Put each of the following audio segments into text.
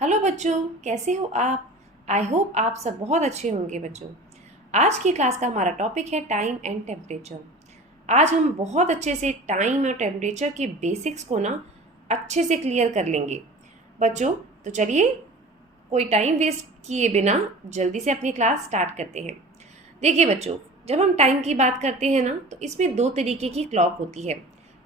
Hello बच्चों, कैसे हो आप। आई होप आप सब बहुत अच्छे होंगे बच्चों। आज की क्लास का हमारा टॉपिक है टाइम एंड टेम्परेचर। आज हम बहुत अच्छे से टाइम और टेम्परेचर के बेसिक्स को ना अच्छे से क्लियर कर लेंगे बच्चों। तो चलिए कोई टाइम वेस्ट किए बिना जल्दी से अपनी क्लास स्टार्ट करते हैं। देखिए बच्चों, जब हम टाइम की बात करते हैं ना तो इसमें दो तरीके की क्लॉक होती है,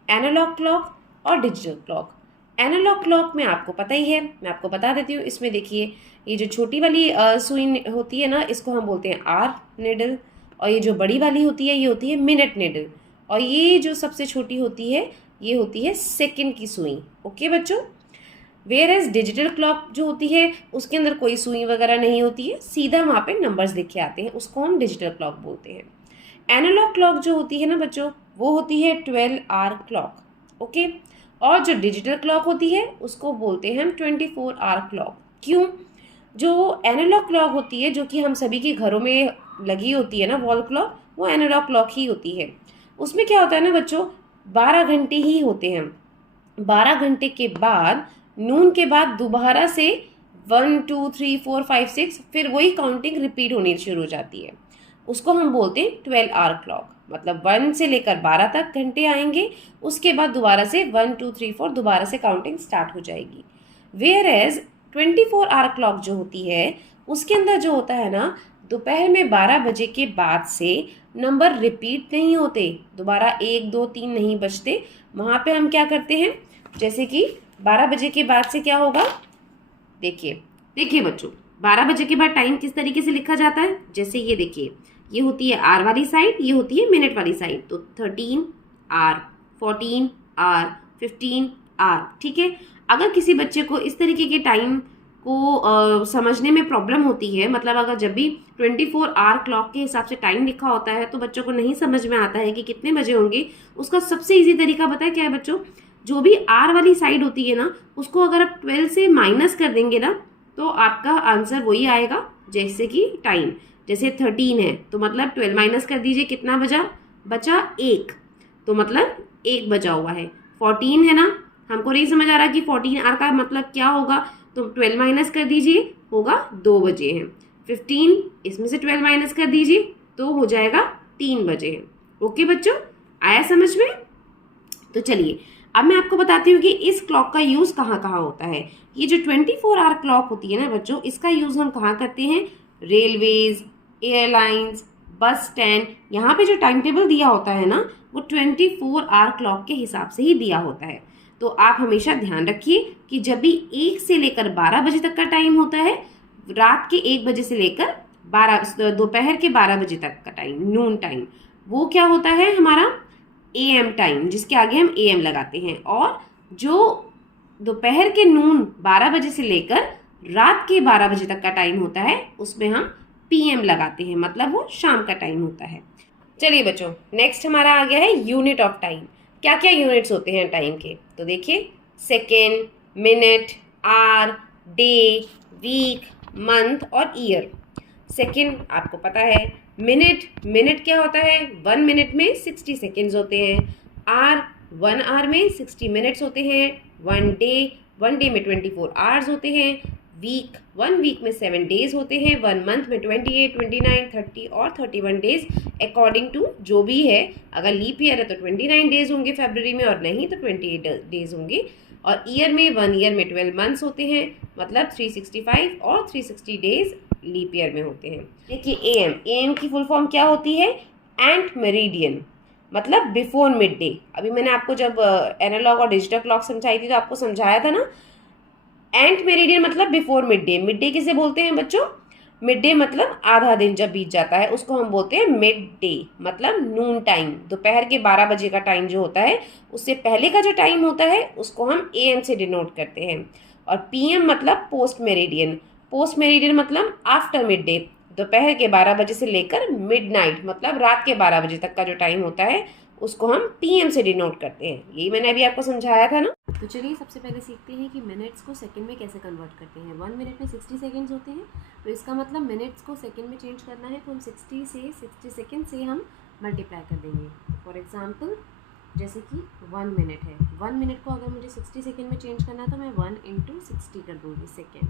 एनालॉग क्लॉक और डिजिटल क्लॉक। एनालॉग क्लॉक में आपको पता ही है, मैं आपको बता देती हूँ। इसमें देखिए, ये जो छोटी वाली सुई होती है ना, इसको हम बोलते हैं आर निडल, और ये जो बड़ी वाली होती है ये होती है मिनट निडल, और ये जो सबसे छोटी होती है ये होती है सेकंड की सुई। ओके बच्चों। वेयर एज डिजिटल क्लॉक जो होती है उसके अंदर कोई सुई वगैरह नहीं होती है, सीधा वहाँ पे नंबर्स लिखे आते हैं, उसको हम डिजिटल क्लॉक बोलते हैं। एनालॉग क्लॉक जो होती है ना बच्चों, वो होती है 12 आवर क्लॉक। ओके। और जो डिजिटल क्लॉक होती है उसको बोलते हैं हम 24 आवर क्लॉक। क्यों? जो एनालॉग क्लॉक होती है, जो कि हम सभी के घरों में लगी होती है ना, वॉल क्लॉक, वो एनालॉग क्लॉक ही होती है। उसमें क्या होता है ना बच्चों, 12 घंटे ही होते हैं। 12 घंटे के बाद नून के बाद दोबारा से 1 2 3 4 5 6 फिर वही काउंटिंग रिपीट होनी शुरू हो जाती है। उसको हम बोलते हैं 12 आवर क्लॉक। मतलब 1 से लेकर 12 तक घंटे आएंगे, उसके बाद दोबारा से 1 2 3 4 दोबारा से काउंटिंग स्टार्ट हो जाएगी। वेयर एज 24 आवर क्लॉक जो होती है उसके अंदर जो होता है ना, दोपहर में 12 बजे के बाद से नंबर रिपीट नहीं होते, दोबारा 1 2 3 नहीं बजते। वहाँ पे हम क्या करते हैं, जैसे कि 12 बजे के बाद से क्या होगा, देखिए देखिए बच्चों, 12 बजे के बाद टाइम किस तरीके से लिखा जाता है। जैसे ये देखिए, ये होती है आर वाली साइड, ये होती है मिनट वाली साइड। तो 13 आवर, 14 आवर, 15 आवर। ठीक है। अगर किसी बच्चे को इस तरीके के टाइम को समझने में प्रॉब्लम होती है, मतलब अगर जब भी 24 आवर क्लॉक के हिसाब से टाइम लिखा होता है तो बच्चों को नहीं समझ में आता है कि कितने बजे होंगे, उसका सबसे इजी तरीका पता है क्या है बच्चों, जो भी आर वाली साइड होती है ना, उसको अगर आप 12 से माइनस कर देंगे ना तो आपका आंसर वही आएगा। जैसे कि टाइम, जैसे 13 है तो मतलब 12 माइनस कर दीजिए, कितना बचा, बचा 1, तो मतलब 1 बचा हुआ है। 14 है ना, हमको नहीं समझ आ रहा कि 14 आर का मतलब क्या होगा, तो 12 माइनस कर दीजिए, होगा 2 बजे हैं। 15, इसमें से 12 माइनस कर दीजिए तो हो जाएगा 3 बजे हैं। ओके बच्चों, आया समझ में। तो चलिए अब मैं आपको बताती हूँ कि इस क्लॉक का यूज़ कहाँ कहाँ होता है। ये जो 24 आवर क्लॉक होती है ना बच्चों, इसका यूज़ हम कहाँ करते हैं, रेलवेज, एयरलाइंस, बस स्टैंड। यहाँ पे जो टाइम टेबल दिया होता है ना, वो 24 आवर क्लॉक के हिसाब से ही दिया होता है। तो आप हमेशा ध्यान रखिए कि जब भी 1 से लेकर 12 बजे तक का टाइम होता है, रात के 1 बजे से लेकर दोपहर के 12 बजे तक का टाइम, नून टाइम, वो क्या होता है हमारा एएम टाइम, जिसके आगे हम एएम लगाते हैं। और जो दोपहर के नून 12 बजे से लेकर रात के 12 बजे तक का टाइम होता है, उसमें हम पीएम लगाते हैं, मतलब वो शाम का टाइम होता है। चलिए बच्चों, नेक्स्ट हमारा आ गया है यूनिट ऑफ टाइम। क्या क्या यूनिट्स होते हैं टाइम के, तो देखिए, second, minute, hour, day, week, month और ईयर। सेकेंड आपको पता है, मिनट, मिनट क्या होता है, 1 मिनट में 60 सेकेंड्स होते हैं। आर, 1 आवर में 60 मिनट्स होते हैं। 1 डे में 24 आवर्स होते हैं। वीक, 1 वीक में 7 डेज होते हैं। 1 मंथ में 28, 29, 30 और 31 डेज, अकॉर्डिंग टू जो भी है। अगर लीप ईयर है तो 29 डेज होंगे फरवरी में, और नहीं तो 28 डेज होंगे। और ईयर में, 1 ईयर में 12 मंथ्स होते हैं, मतलब 365 और 360 डेज लीप ईयर में होते हैं। देखिए एएम, एएम की फुल फॉर्म क्या होती है, एंट मेरिडियन, मतलब बिफोर मिड डे। अभी मैंने आपको जब एनालॉग और डिजिटल क्लॉक समझाई थी तो आपको समझाया था ना, एंट मेरिडियन मतलब before mid day. Mid day किसे बोलते हैं बच्चों, मिड डे मतलब आधा दिन जब बीत जाता है उसको हम बोलते हैं मिड डे, मतलब नून टाइम। दोपहर के 12 बजे का टाइम जो होता है, उससे पहले का जो टाइम होता है उसको हम एएम से डिनोट करते हैं। और पीएम मतलब पोस्ट मेरिडियन। पोस्ट मेरिडियन मतलब आफ्टर मिड डे, दोपहर के 12 बजे से लेकर मिडनाइट, मतलब रात के 12 बजे तक का जो टाइम होता है उसको हम पीएम से डिनोट करते हैं। यही मैंने अभी आपको समझाया था ना। तो चलिए सबसे पहले सीखते हैं कि मिनट्स को सेकंड में कैसे कन्वर्ट करते हैं। 1 मिनट में 60 सेकंड्स होते हैं, तो इसका मतलब मिनट्स को सेकंड में चेंज करना है तो हम 60 सेकंड से हम मल्टीप्लाई कर देंगे। फॉर एग्जांपल जैसे कि 1 मिनट है, 1 मिनट को अगर मुझे 60 सेकेंड में चेंज करना है तो मैं 1 × 60 कर दूँगी सेकेंड।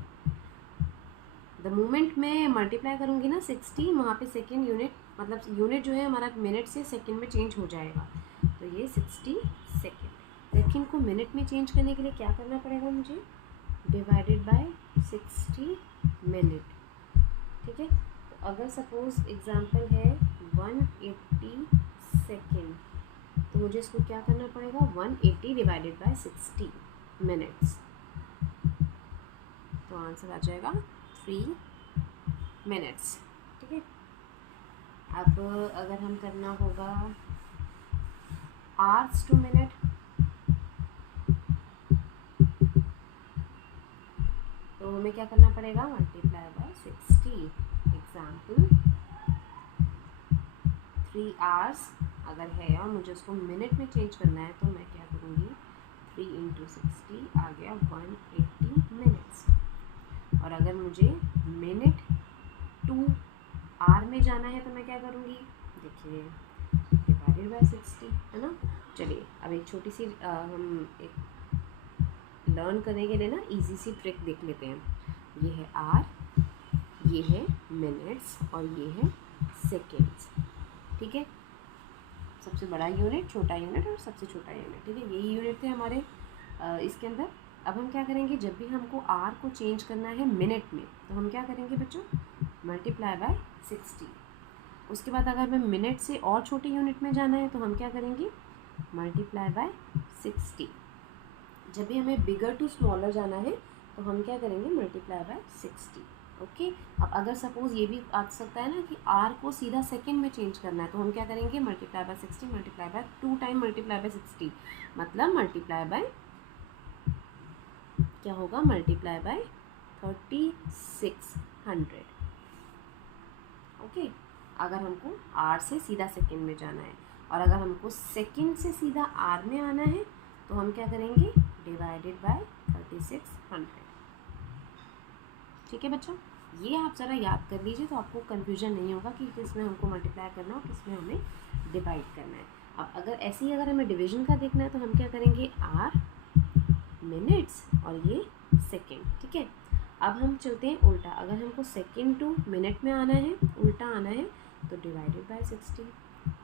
द मोमेंट मैं मल्टीप्लाई करूँगी ना 60, वहाँ पे सेकेंड यूनिट, मतलब यूनिट जो है हमारा मिनट से सेकेंड में चेंज हो जाएगा। तो ये 60 सेकेंड। लेकिन को मिनट में चेंज करने के लिए क्या करना पड़ेगा मुझे? Divided by 60 minute. ठीक है, तो अगर सपोज एग्जांपल है 180 सेकेंड, तो मुझे इसको क्या करना पड़ेगा? 180 डिवाइडेड बाय 60 मिनट्स। तो आंसर आ जाएगा 3 मिनट्स। ठीक है, अब अगर हम करना होगा आवर्स टू मिनट, तो हमें क्या करना पड़ेगा? Multiply by 60। एग्जाम्पल 3 आवर्स अगर है और मुझे उसको मिनट में चेंज करना है, तो मैं क्या करूँगी? 3 × 60 आ गया 180 मिनट्स। और अगर मुझे मिनट टू आर में जाना है तो मैं क्या करूँगी? देखिए, डिवाइडेड बाय 60, है ना। चलिए अब एक छोटी सी हम एक लर्न करने के लिए ना इजी सी ट्रिक देख लेते हैं। ये है आर, ये है मिनट्स और ये है सेकेंड्स। ठीक है, सबसे बड़ा यूनिट, छोटा यूनिट और सबसे छोटा यूनिट। ठीक है, यही यूनिट थे हमारे इसके अंदर। अब हम क्या करेंगे? जब भी हमको आर को चेंज करना है मिनट में, तो हम क्या करेंगे बच्चों? Multiply by 60। उसके बाद अगर हमें मिनट से और छोटे यूनिट में जाना है तो हम क्या करेंगे? Multiply by 60। जब भी हमें बिगर टू स्मॉलर जाना है तो हम क्या करेंगे? Multiply by 60। ओके, अब अगर सपोज़ ये भी आ सकता है ना कि आर को सीधा सेकेंड में चेंज करना है, तो हम क्या करेंगे? Multiply by 60 multiply by 2 time multiply by 60, मतलब मल्टीप्लाई बाय क्या होगा? Multiply by 3600। ओके, अगर हमको आर से सीधा सेकेंड में जाना है, और अगर हमको सेकेंड से सीधा आर में आना है तो हम क्या करेंगे? Divided by 3600। ठीक है बच्चों, ये आप ज़रा याद कर लीजिए तो आपको कन्फ्यूजन नहीं होगा कि किस में हमको मल्टीप्लाई करना है और किस में हमें डिवाइड करना है। अब अगर ऐसे ही अगर हमें डिवीजन का देखना है तो हम क्या करेंगे? आर मिनट्स और ये सेकेंड। ठीक है, अब हम चलते हैं उल्टा। अगर हमको सेकेंड टू मिनट में आना है, उल्टा आना है, तो divided by 60।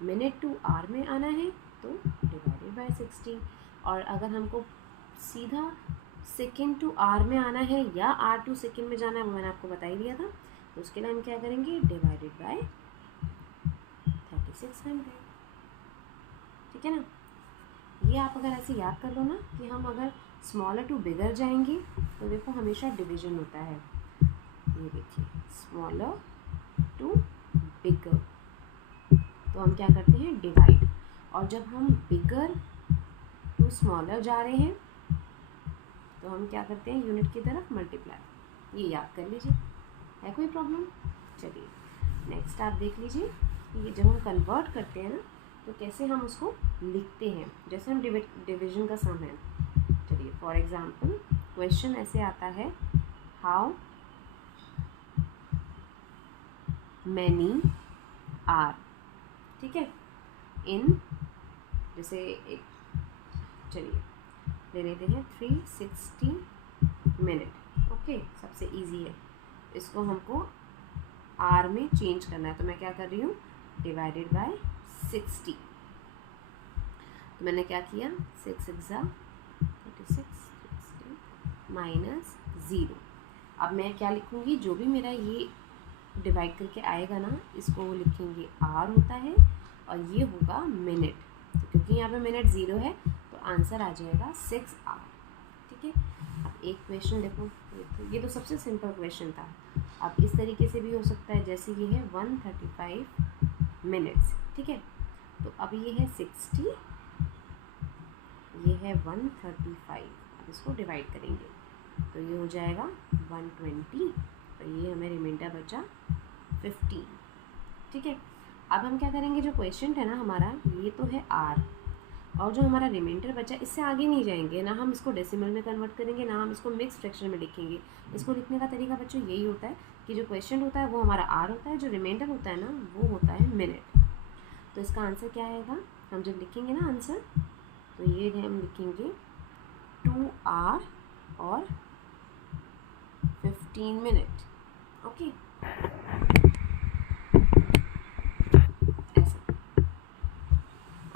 Minute to hour में आना है तो डिवाइडेड बाय 60। और अगर हमको सीधा सेकेंड टू आर में आना है या आर टू सेकेंड में जाना है, वो मैंने आपको बता ही दिया था, तो उसके लिए हम क्या करेंगे? Divided by 3600। ठीक है ना, ये आप अगर ऐसे याद कर लो ना कि हम अगर स्मॉलर टू बिगर जाएंगे तो देखो हमेशा डिवीजन होता है। ये देखिए, स्मॉलर टू बिगर, तो हम क्या करते हैं? डिवाइड। और जब हम बिगर टू स्मॉलर जा रहे हैं तो हम क्या करते हैं? यूनिट की तरफ मल्टीप्लाई। ये याद कर लीजिए, है कोई प्रॉब्लम? चलिए नेक्स्ट आप देख लीजिए कि ये जब हम कन्वर्ट करते हैं ना तो कैसे हम उसको लिखते हैं, जैसे हम डिवीजन का सम है। चलिए फॉर एग्जांपल क्वेश्चन ऐसे आता है, हाउ मैनी आर। ठीक है, इन जैसे एक, चलिए ले लेते हैं 360 मिनट। ओके, सबसे इजी है, इसको हमको आर में चेंज करना है, तो मैं क्या कर रही हूँ? Divided by 60। तो मैंने क्या किया? 6 × 36 60 माइनस 0। अब मैं क्या लिखूँगी? जो भी मेरा ये डिवाइड करके आएगा ना, इसको लिखेंगे आर होता है और ये होगा मिनट। तो क्योंकि यहाँ पे मिनट 0 है तो आंसर आ जाएगा 6 आर। ठीक है, अब एक क्वेश्चन देखो, ये तो सबसे सिंपल क्वेश्चन था। अब इस तरीके से भी हो सकता है, जैसे ये है 135 मिनट्स। ठीक है, तो अब ये है 60, ये है 135। अब इसको डिवाइड करेंगे तो ये हो जाएगा 120 और ये हमें रिमाइंडर बचा 15। ठीक है, अब हम क्या करेंगे? जो क्वेश्चन है ना हमारा, ये तो है आर, और जो हमारा रिमाइंडर बचा इससे आगे नहीं जाएंगे ना, हम इसको डेसिमल में कन्वर्ट करेंगे ना हम इसको मिक्स फ्रैक्शन में लिखेंगे। इसको लिखने का तरीका बच्चों यही होता है कि जो क्वेश्चन होता है वो हमारा आर होता है, जो रिमाइंडर होता है ना वो होता है मिनट। तो इसका आंसर क्या आएगा? हम जब लिखेंगे ना आंसर, तो ये हम लिखेंगे 2 आवर और 15 मिनट। ओके,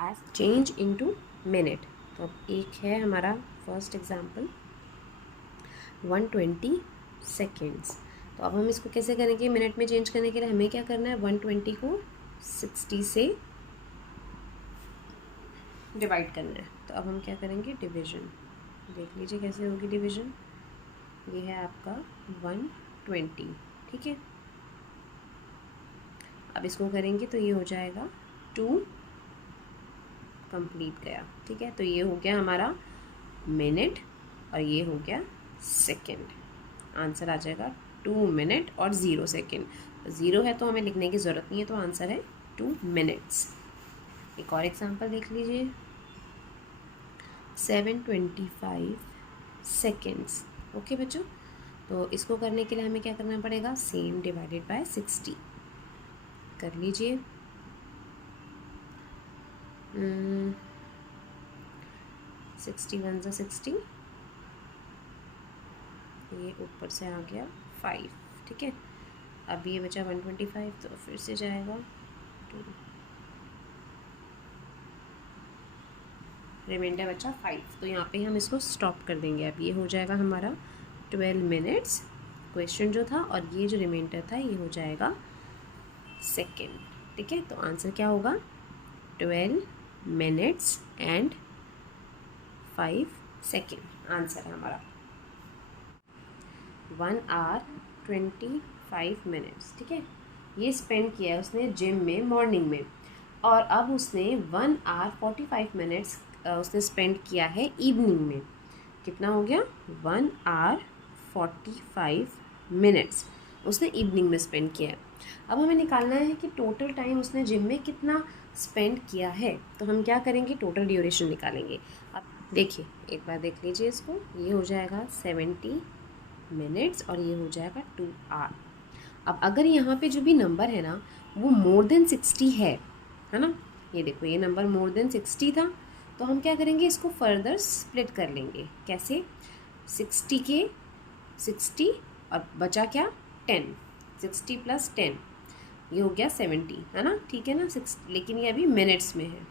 ऐसा चेंज इनटू मिनट। तो अब एक है हमारा फर्स्ट एग्जांपल 120 सेकेंड्स। तो अब हम इसको कैसे करेंगे मिनट में चेंज करने के लिए? हमें क्या करना है, 120 को 60 से डिवाइड करना है। तो अब हम क्या करेंगे, डिवीजन। देख लीजिए कैसे होगी डिवीजन। ये है आपका 120, ठीक है। अब इसको करेंगे तो ये हो जाएगा 2 कंप्लीट गया, ठीक है। तो ये हो गया हमारा मिनट और ये हो गया सेकेंड। आंसर आ जाएगा 2 मिनट और 0 सेकेंड। 0 है तो हमें लिखने की ज़रूरत नहीं है, तो आंसर है 2 मिनट्स। एक और एग्जांपल देख लीजिए 725 सेकेंड्स। ओके बच्चों, तो इसको करने के लिए हमें क्या करना पड़ेगा, सेम डिवाइडेड बाय 60 कर लीजिए। 61 × 60, ये ऊपर से आ गया 5, ठीक है। अब ये बचा 125, तो फिर से जाएगा 2, रिमाइंडर बचा 5। तो यहाँ पे हम इसको स्टॉप कर देंगे। अब ये हो जाएगा हमारा 12 मिनट्स क्वेश्चन जो था, और ये जो रिमाइंडर था ये हो जाएगा सेकेंड, ठीक है। तो आंसर क्या होगा, 12 मिनट्स एंड 5 सेकेंड आंसर है हमारा। 1 आवर 25 मिनट्स, ठीक है। ये स्पेंड किया है उसने जिम में मॉर्निंग में, और अब उसने 1 आवर 45 मिनट्स उसने स्पेंड किया है इवनिंग में। कितना हो गया, 1 आवर 45 मिनट्स उसने इवनिंग में स्पेंड किया है। अब हमें निकालना है कि टोटल टाइम उसने जिम में कितना स्पेंड किया है। तो हम क्या करेंगे, टोटल ड्यूरेशन निकालेंगे। अब देखिए, एक बार देख लीजिए इसको, ये हो जाएगा 70 मिनट्स और ये हो जाएगा 2 आवर। अब अगर यहाँ पे जो भी नंबर है ना वो मोर देन 60 है ना, ये देखो ये नंबर मोर देन 60 था, तो हम क्या करेंगे, इसको फर्दर स्प्लिट कर लेंगे। कैसे, 60 के 60 और बचा क्या 10, 60 + 10, ये हो गया 70, है ना, ठीक है ना। 6, लेकिन ये अभी मिनट्स में है।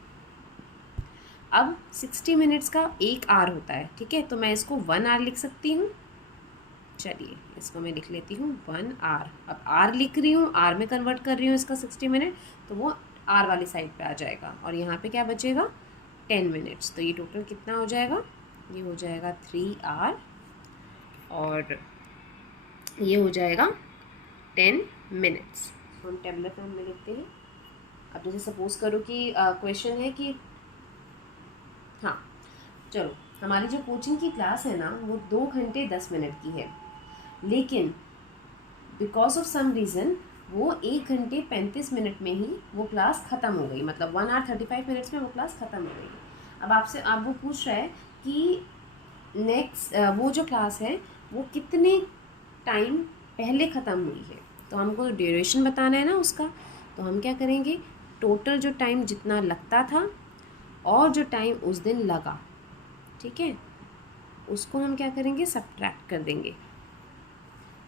अब 60 मिनट्स का 1 आवर होता है, ठीक है। तो मैं इसको 1 आवर लिख सकती हूँ। चलिए इसको मैं लिख लेती हूँ 1 आवर। अब आर लिख रही हूँ, आर में कन्वर्ट कर रही हूँ इसका 60 मिनट, तो वो आर वाली साइड पे आ जाएगा। और यहाँ पे क्या बचेगा, 10 मिनट्स। तो ये टोटल कितना हो जाएगा, ये हो जाएगा 3 आवर और ये हो जाएगा 10 मिनट्स। तो हम टेबलर फॉर्म में लिखते हैं। अब जैसे सपोज करो कि क्वेश्चन है कि, हाँ चलो, हमारी जो कोचिंग की क्लास है ना वो 2 घंटे 10 मिनट की है, लेकिन बिकॉज ऑफ सम रीज़न वो 1 घंटे 35 मिनट में ही वो क्लास ख़त्म हो गई। मतलब 1 आवर 35 मिनट्स में वो क्लास ख़त्म हो गई। अब आपसे वो पूछ रहा है कि नेक्स्ट वो जो क्लास है वो कितने टाइम पहले ख़त्म हुई है। तो हमको ड्यूरेशन बताना है ना उसका। तो हम क्या करेंगे, टोटल जो टाइम जितना लगता था और जो टाइम उस दिन लगा, ठीक है, उसको हम क्या करेंगे, सब्ट्रैक्ट कर देंगे।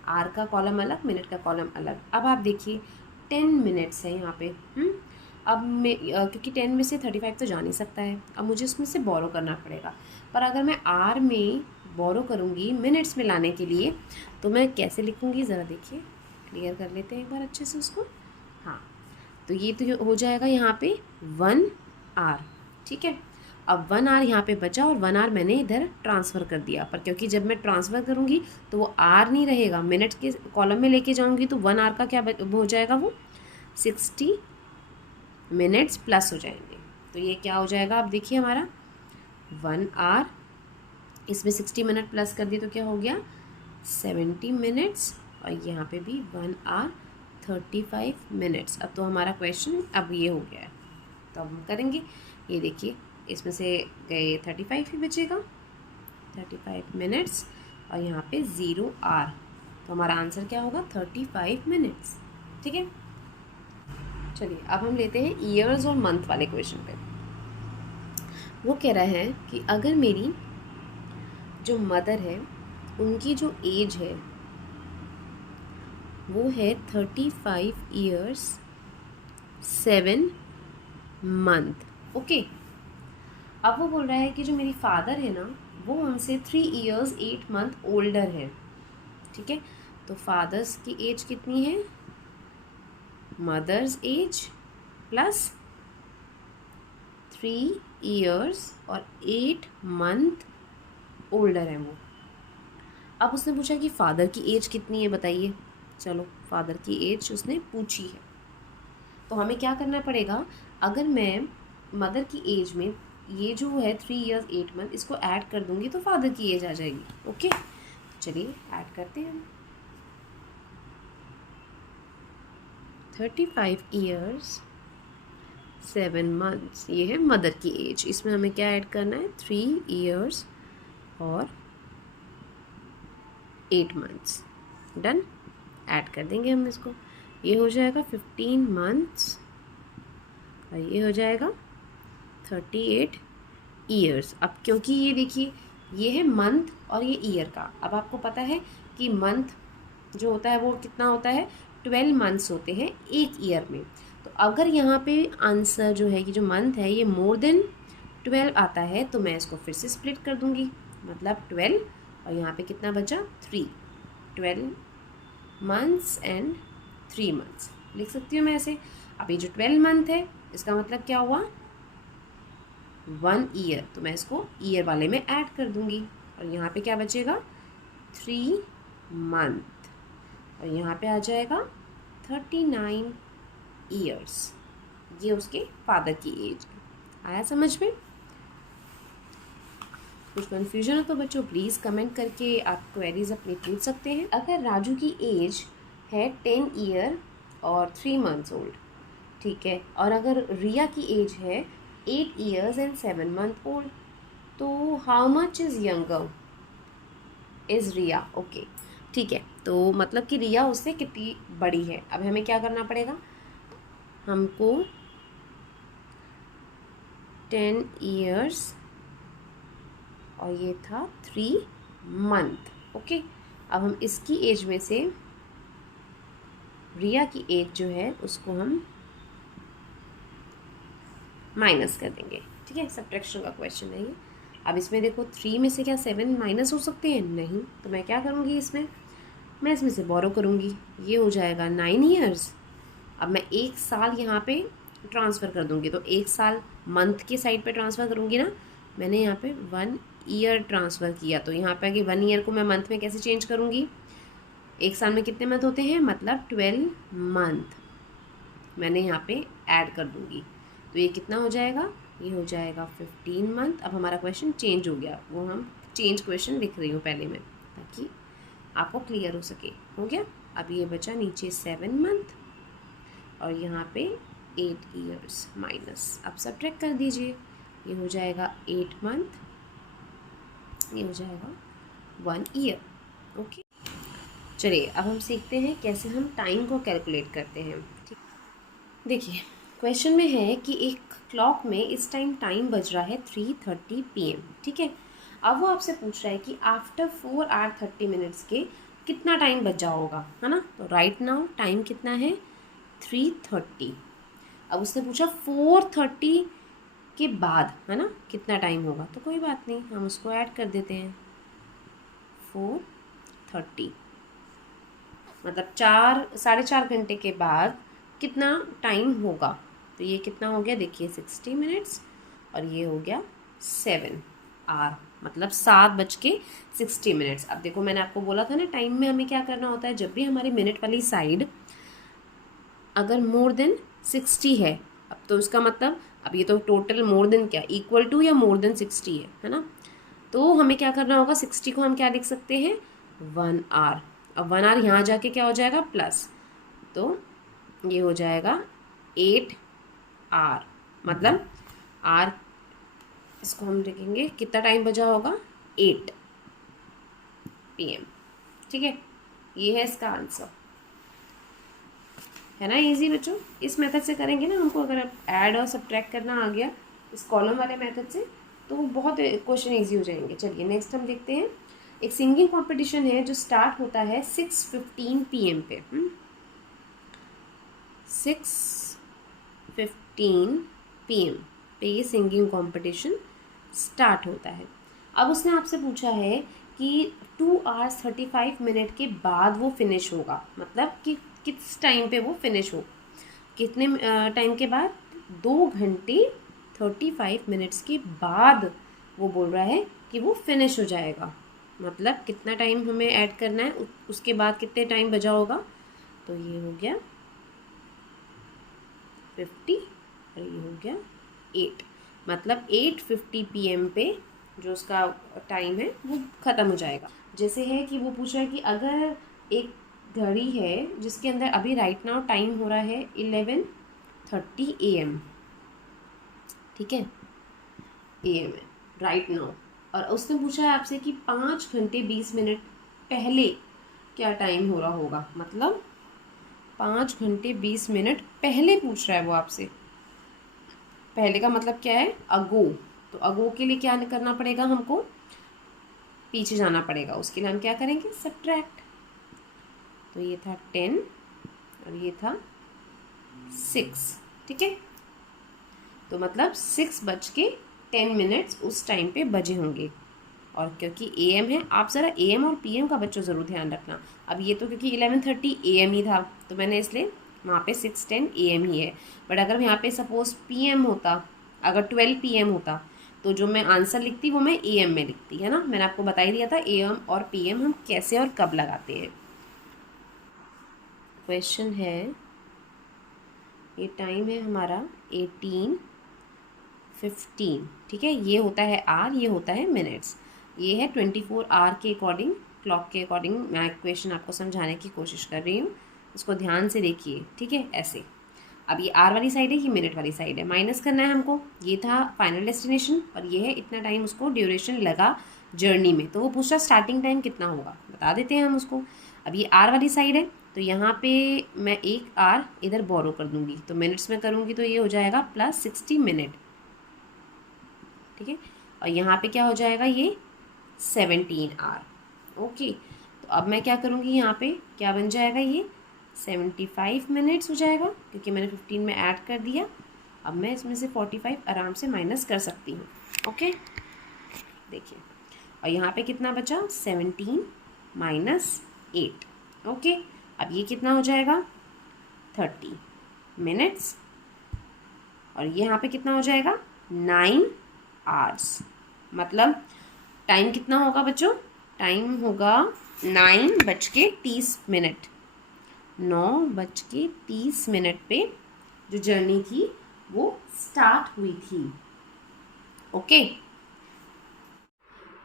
आर का कॉलम अलग, मिनट का कॉलम अलग। अब आप देखिए 10 मिनट्स है यहाँ पे। अब मैं क्योंकि 10 में से 35 तो जा नहीं सकता है, अब मुझे उसमें से बोरो करना पड़ेगा। पर अगर मैं आर में बोरो करूँगी मिनट्स में लाने के लिए, तो मैं कैसे लिखूँगी, ज़रा देखिए, क्लियर कर लेते हैं एक बार अच्छे से उसको। हाँ, तो ये तो हो जाएगा यहाँ पे 1 आवर, ठीक है। अब 1 आवर यहाँ पे बचा और 1 आवर मैंने इधर ट्रांसफ़र कर दिया। पर क्योंकि जब मैं ट्रांसफ़र करूँगी तो वो आर नहीं रहेगा, मिनट के कॉलम में लेके जाऊँगी, तो 1 आवर का क्या हो जाएगा, वो 60 मिनट्स प्लस हो जाएंगे। तो ये क्या हो जाएगा, अब देखिए हमारा 1 आवर, इसमें 60 मिनट प्लस कर दिए तो क्या हो गया 70 मिनट्स, और यहाँ पे भी 1 आवर 35 मिनट्स। अब तो हमारा क्वेश्चन अब ये हो गया है। तो अब हम करेंगे, ये देखिए इसमें से गए 35 ही बचेगा, 35 मिनट्स और यहाँ पे 0 आवर। तो हमारा आंसर क्या होगा 35 मिनट्स, ठीक है। चलिए अब हम लेते हैं ईयर्स और मंथ वाले क्वेश्चन पे। वो कह रहा है कि अगर मेरी जो मदर है उनकी जो एज है वो है 35 ईयर्स 7 मंथ। ओके, अब वो बोल रहा है कि जो मेरी फादर है ना वो उनसे 3 ईयर्स 8 मंथ ओल्डर है। ठीक है, तो फादर्स की एज कितनी है, मदर्स एज प्लस 3 ईयर्स और 8 मंथ ओल्डर है वो। अब उसने पूछा कि फादर की एज कितनी है बताइए। चलो फादर की एज उसने पूछी है, तो हमें क्या करना पड़ेगा, अगर मैं मदर की एज में ये जो है 3 ईयर्स 8 मंथ इसको ऐड कर दूंगी तो फादर की एज आ जाएगी। ओके, तो चलिए ऐड करते हैं। 35 ईयर्स 7 मंथ्स ये है मदर की एज, इसमें हमें क्या ऐड करना है, 3 ईयर्स और 8 मंथ्स। डन, ऐड कर देंगे हम इसको, ये हो जाएगा 15 मंथ्स और ये हो जाएगा 38 ईयर्स। अब क्योंकि ये देखिए ये है मंथ और ये ईयर का, अब आपको पता है कि मंथ जो होता है वो कितना होता है, 12 मंथ्स होते हैं एक ईयर में। तो अगर यहाँ पे आंसर जो है कि जो मंथ है ये मोर देन 12 आता है तो मैं इसको फिर से स्प्लिट कर दूँगी, मतलब 12 और यहाँ पे कितना बचा 3, 12 मंथ्स एंड 3 मंथ्स लिख सकती हूँ मैं ऐसे। अब ये जो 12 मंथ है इसका मतलब क्या हुआ, 1 ईयर, तो मैं इसको ईयर वाले में ऐड कर दूंगी और यहाँ पे क्या बचेगा 3 मंथ और यहाँ पे आ जाएगा 39 ईयर्स। ये उसके फादर की एज आया समझ में। कुछ कन्फ्यूजन हो तो बच्चों प्लीज़ कमेंट करके आप क्वेरीज अपनी पूछ सकते हैं। अगर राजू की एज है 10 ईयर और 3 मंथ्स ओल्ड, ठीक है, और अगर रिया की एज है 8 ईयर्स एंड 7 मंथ ओल्ड, तो how much is younger is Riya. Okay ठीक है, तो मतलब कि रिया उससे कितनी बड़ी है। अब हमें क्या करना पड़ेगा, हमको 10 ईयर्स और ये था 3 मंथ। ओके, अब हम इसकी एज में से रिया की एज जो है उसको हम माइनस कर देंगे। ठीक है, सब्ट्रैक्शन का क्वेश्चन है ये। अब इसमें देखो 3 में से क्या 7 माइनस हो सकते हैं, नहीं, तो मैं क्या करूँगी इसमें, मैं इसमें से बोरो करूँगी, ये हो जाएगा 9 ईयर्स। अब मैं 1 साल यहाँ पे ट्रांसफ़र कर दूँगी, तो 1 साल मंथ के साइड पे ट्रांसफ़र करूँगी ना, मैंने यहाँ पे 1 ईयर ट्रांसफ़र किया, तो यहाँ पे आगे 1 ईयर को मैं मंथ में कैसे चेंज करूँगी, 1 साल में कितने मंथ होते हैं, मतलब 12 मंथ मैंने यहाँ पे ऐड कर दूँगी, तो ये कितना हो जाएगा, ये हो जाएगा 15 मंथ। अब हमारा क्वेश्चन चेंज हो गया, वो हम चेंज क्वेश्चन लिख रही हूँ पहले मैं ताकि आपको क्लियर हो सके। हो गया, अब ये बचा नीचे 7 मंथ और यहाँ पे 8 ईयर्स माइनस, अब सब्ट्रैक्ट कर दीजिए, ये हो जाएगा 8 मंथ, ये हो जाएगा 1 ईयर। ओके, चलिए अब हम सीखते हैं कैसे हम टाइम को कैलकुलेट करते हैं। ठीक, देखिए क्वेश्चन में है कि एक क्लॉक में इस टाइम बज रहा है 3:30 PM। ठीक है, अब वो आपसे पूछ रहा है कि आफ्टर 4 आवर 30 मिनट्स के कितना टाइम बचा होगा, है ना। तो राइट नाउ टाइम कितना है 3:30। अब उसने पूछा 4:30 के बाद, है ना, कितना टाइम होगा, तो कोई बात नहीं हम उसको ऐड कर देते हैं। 4:30 मतलब 4-4.5 घंटे के बाद कितना टाइम होगा, तो ये कितना हो गया देखिए 60 मिनट्स और ये हो गया 7 आवर, मतलब 7:60 मिनट्स। अब देखो मैंने आपको बोला था ना टाइम में हमें क्या करना होता है, जब भी हमारी मिनट वाली साइड अगर मोर देन 60 है, अब तो इसका मतलब अब ये तो टोटल मोर देन क्या इक्वल टू या मोर देन 60 है ना, तो हमें क्या करना होगा 60 को हम क्या लिख सकते हैं 1 आवर। अब 1 आवर यहाँ जाके क्या हो जाएगा प्लस, तो ये हो जाएगा 8 आवर, मतलब आर इसको हम लिखेंगे कितना टाइम बचा होगा 8 PM। ठीक है, ये है इसका आंसर, है ना इजी बच्चों। इस मेथड से करेंगे ना, हमको अगर ऐड और सब्ट्रैक्ट करना आ गया इस कॉलम वाले मेथड से, तो बहुत क्वेश्चन ईजी हो जाएंगे। चलिए नेक्स्ट हम देखते हैं। एक सिंगिंग कंपटीशन है जो स्टार्ट होता है 6:15 PM पे। 6:15 PM पे ये सिंगिंग कंपटीशन स्टार्ट होता है। अब उसने आपसे पूछा है कि 2 hours 35 minute के बाद वो फिनिश होगा, मतलब कि किस टाइम पे वो फिनिश हो, कितने टाइम के बाद, 2 घंटे 35 मिनट्स के बाद वो बोल रहा है कि वो फिनिश हो जाएगा। मतलब कितना टाइम हमें ऐड करना है, उसके बाद कितने टाइम बचा होगा। तो ये हो गया 50 और ये हो गया 8, मतलब 8:50 PM पे जो उसका टाइम है वो ख़त्म हो जाएगा। जैसे है कि वो पूछ रहा है कि अगर एक घड़ी है जिसके अंदर अभी राइट नाउ टाइम हो रहा है 11:30 AM, ठीक है, AM है राइट नाउ, और उसने पूछा है आपसे कि 5 घंटे 20 मिनट पहले क्या टाइम हो रहा होगा। मतलब 5 घंटे 20 मिनट पहले पूछ रहा है वो आपसे। पहले का मतलब क्या है, अगो। तो अगो के लिए क्या करना पड़ेगा, हमको पीछे जाना पड़ेगा। उसके लिए हम क्या करेंगे, सब्ट्रैक्ट। तो ये था 10 और ये था 6, ठीक है। तो मतलब 6:10 उस टाइम पे बजे होंगे। और क्योंकि AM है, आप ज़रा AM और PM का बच्चों ज़रूर ध्यान रखना। अब ये तो क्योंकि 11:30 AM ही था तो मैंने इसलिए वहाँ पे 6:10 AM ही है। बट अगर यहाँ पे सपोज़ PM होता, अगर 12 PM होता, तो जो मैं आंसर लिखती वो मैं AM में लिखती, है ना। मैंने आपको बता ही दिया था AM और PM हम कैसे और कब लगाते हैं। क्वेश्चन है, ये टाइम है हमारा 18:15, ठीक है। ये होता है आर, ये होता है मिनट्स। ये है 24 आवर के अकॉर्डिंग, क्लॉक के अकॉर्डिंग मैं इक्वेशन आपको समझाने की कोशिश कर रही हूँ। इसको ध्यान से देखिए, ठीक है, ऐसे। अब ये आर वाली साइड है, ये मिनट वाली साइड है, माइनस करना है हमको। ये था फाइनल डेस्टिनेशन और ये है इतना टाइम उसको ड्यूरेशन लगा जर्नी में। तो वो पूछ रहा स्टार्टिंग टाइम कितना होगा, बता देते हैं हम उसको। अब ये आर वाली साइड है तो यहाँ पे मैं 1 आर इधर बोरो कर दूँगी, तो मिनट्स में करूँगी तो ये हो जाएगा +60 मिनट, ठीक है। और यहाँ पे क्या हो जाएगा, ये 17 आवर, ओके। तो अब मैं क्या करूँगी, यहाँ पे क्या बन जाएगा, ये 75 मिनट्स हो जाएगा क्योंकि मैंने 15 में ऐड कर दिया। अब मैं इसमें से 45 आराम से माइनस कर सकती हूँ, ओके। देखिए, और यहाँ पे कितना बचा, 17 - 8, ओके। अब ये कितना हो जाएगा, 30 मिनट्स, और यहाँ पे कितना हो जाएगा, 9 आवर्स। मतलब टाइम कितना होगा बच्चों, टाइम होगा 9:30 मिनट। 9:30 मिनट पे जो जर्नी थी वो स्टार्ट हुई थी, ओके।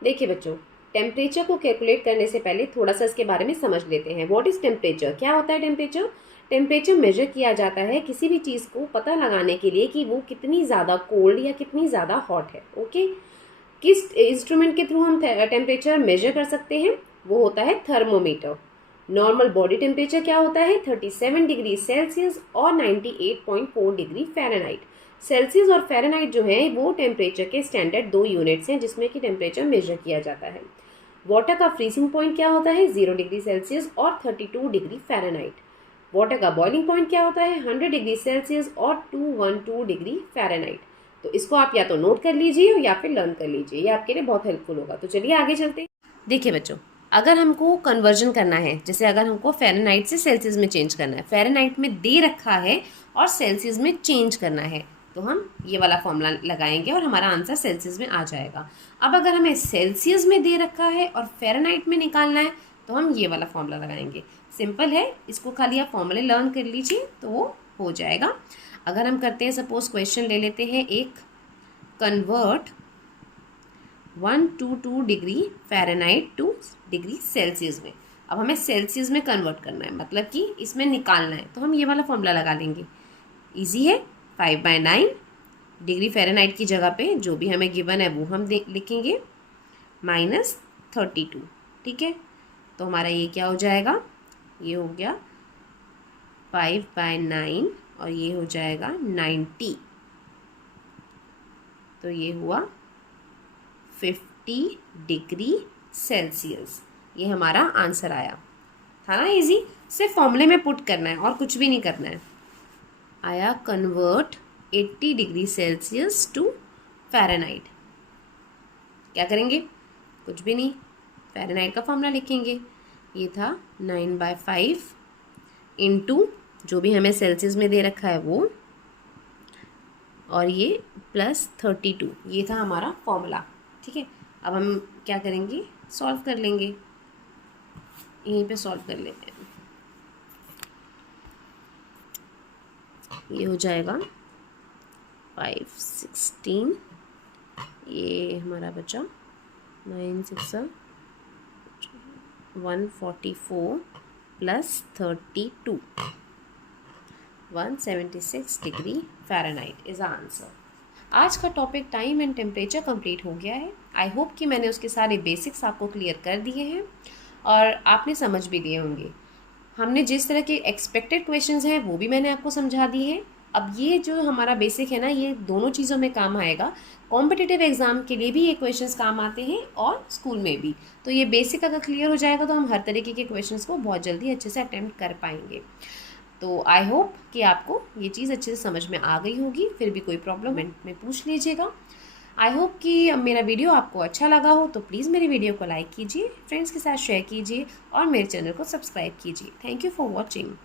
देखिए बच्चों, टेम्परेचर को कैलकुलेट करने से पहले थोड़ा सा इसके बारे में समझ लेते हैं। व्हाट इज़ टेम्परेचर, क्या होता है टेम्परेचर। टेम्परेचर मेजर किया जाता है किसी भी चीज़ को पता लगाने के लिए कि वो कितनी ज़्यादा कोल्ड या कितनी ज़्यादा हॉट है, ओके। किस इंस्ट्रूमेंट के थ्रू हम टेम्परेचर मेजर कर सकते हैं, वो होता है थर्मोमीटर। नॉर्मल बॉडी टेम्परेचर क्या होता है, 37 डिग्री सेल्सियस और 98.4 डिग्री फ़ारेनहाइट। सेल्सियस और फ़ारेनहाइट जो है वो टेम्परेचर के स्टैंडर्ड 2 यूनिट्स हैं जिसमें कि टेम्परेचर मेजर किया जाता है। वाटर का फ्रीजिंग पॉइंट क्या होता है, 0 डिग्री सेल्सियस और 32 डिग्री फ़ारेनहाइट। वाटर का बॉइलिंग पॉइंट क्या होता है, 100 डिग्री सेल्सियस और 212 डिग्री फ़ारेनहाइट। तो इसको आप या तो नोट कर लीजिए या फिर लर्न कर लीजिए, ये आपके लिए बहुत हेल्पफुल होगा। तो चलिए आगे चलते हैं। देखिए बच्चों, अगर हमको कन्वर्जन करना है, जैसे अगर हमको फ़ारेनहाइट से सेल्सियस में चेंज करना है, फ़ारेनहाइट में दे रखा है और सेल्सियस में चेंज करना है, तो हम ये वाला फॉर्मूला लगाएंगे और हमारा आंसर सेल्सियस में आ जाएगा। अब अगर हमें सेल्सियस में दे रखा है और फ़ारेनहाइट में निकालना है तो हम ये वाला फॉर्मूला लगाएंगे। सिंपल है, इसको खाली आप फॉर्मूले लर्न कर लीजिए तो वो हो जाएगा। अगर हम करते हैं, सपोज क्वेश्चन ले लेते हैं एक, convert 122 degree Fahrenheit two degree Celsius में। अब हमें सेल्सियस में कन्वर्ट करना है, मतलब कि इसमें निकालना है, तो हम ये वाला फॉर्मूला लगा लेंगे। इजी है, 5/9 डिग्री फ़ारेनहाइट की जगह पे जो भी हमें गिवन है वो हम लिखेंगे -32, ठीक है। तो हमारा ये क्या हो जाएगा, ये हो गया 5/9 और ये हो जाएगा 90, तो ये हुआ 50 डिग्री सेल्सियस। ये हमारा आंसर आया, था ना इजी। सिर्फ फॉर्मूले में पुट करना है और कुछ भी नहीं करना है। आया convert 80 degree Celsius to Fahrenheit. क्या करेंगे? कुछ भी नहीं, फ़ारेनहाइट का फॉर्मूला लिखेंगे। ये था 9/5 इंटू जो भी हमें सेल्सियस में दे रखा है वो, और ये +32, ये था हमारा फॉर्मूला। ठीक है, अब हम क्या करेंगे? सॉल्व कर लेंगे, यहीं पे सॉल्व कर लेते हैं। ये हो जाएगा 516, ये हमारा बचा 9 6 144 +32, 176 डिग्री फ़ारेनहाइट इज़ आंसर। आज का topic time and temperature complete हो गया है। आई होप कि मैंने उसके सारे बेसिक्स आपको क्लियर कर दिए हैं और आपने समझ भी लिए होंगे। हमने जिस तरह के एक्सपेक्टेड क्वेश्चंस हैं वो भी मैंने आपको समझा दिए हैं। अब ये जो हमारा बेसिक है ना, ये दोनों चीज़ों में काम आएगा। कॉम्पिटिटिव एग्जाम के लिए भी ये क्वेश्चंस काम आते हैं और स्कूल में भी। तो ये बेसिक अगर क्लियर हो जाएगा तो हम हर तरीके के क्वेश्चंस को बहुत जल्दी अच्छे से अटेम्प्ट कर पाएंगे। तो आई होप कि आपको ये चीज़ अच्छे से समझ में आ गई होगी। फिर भी कोई प्रॉब्लम में पूछ लीजिएगा। आई होप कि मेरा वीडियो आपको अच्छा लगा हो तो प्लीज़ मेरे वीडियो को लाइक कीजिए, फ्रेंड्स के साथ शेयर कीजिए और मेरे चैनल को सब्सक्राइब कीजिए। Thank you for watching.